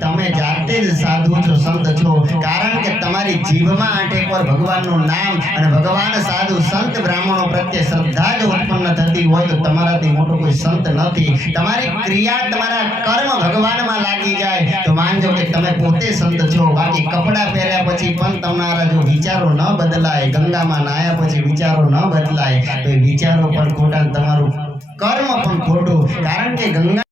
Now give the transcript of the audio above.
તમે જાતે જ સાધુ છો, સંત છો, કારણ કે તમારી જીભમાં આટેકવાર ભગવાનનું નામ અને ભગવાન, સાધુ, સંત, બ્રાહ્મણો પ્રત્યે શ્રદ્ધા જ ઉત્પન્ન થતી હોય તો તમારાથી મોટો કોઈ સંત નથી. તમારી ક્રિયા, તમારા કર્મ ભગવાનમાં લાગી જાય તો માનજો કે તમે પોતે સંત છો. બાકી કપડાં પહેર્યા પછી પણ તમારા જો વિચારો ન બદલાય, ગંગામાં નાહ્યા પછી વિચારો ન બદલાય તો એ વિચારો પણ ખોટા, તમારું કર્મ પણ ખોટું. કારણ કે ગંગા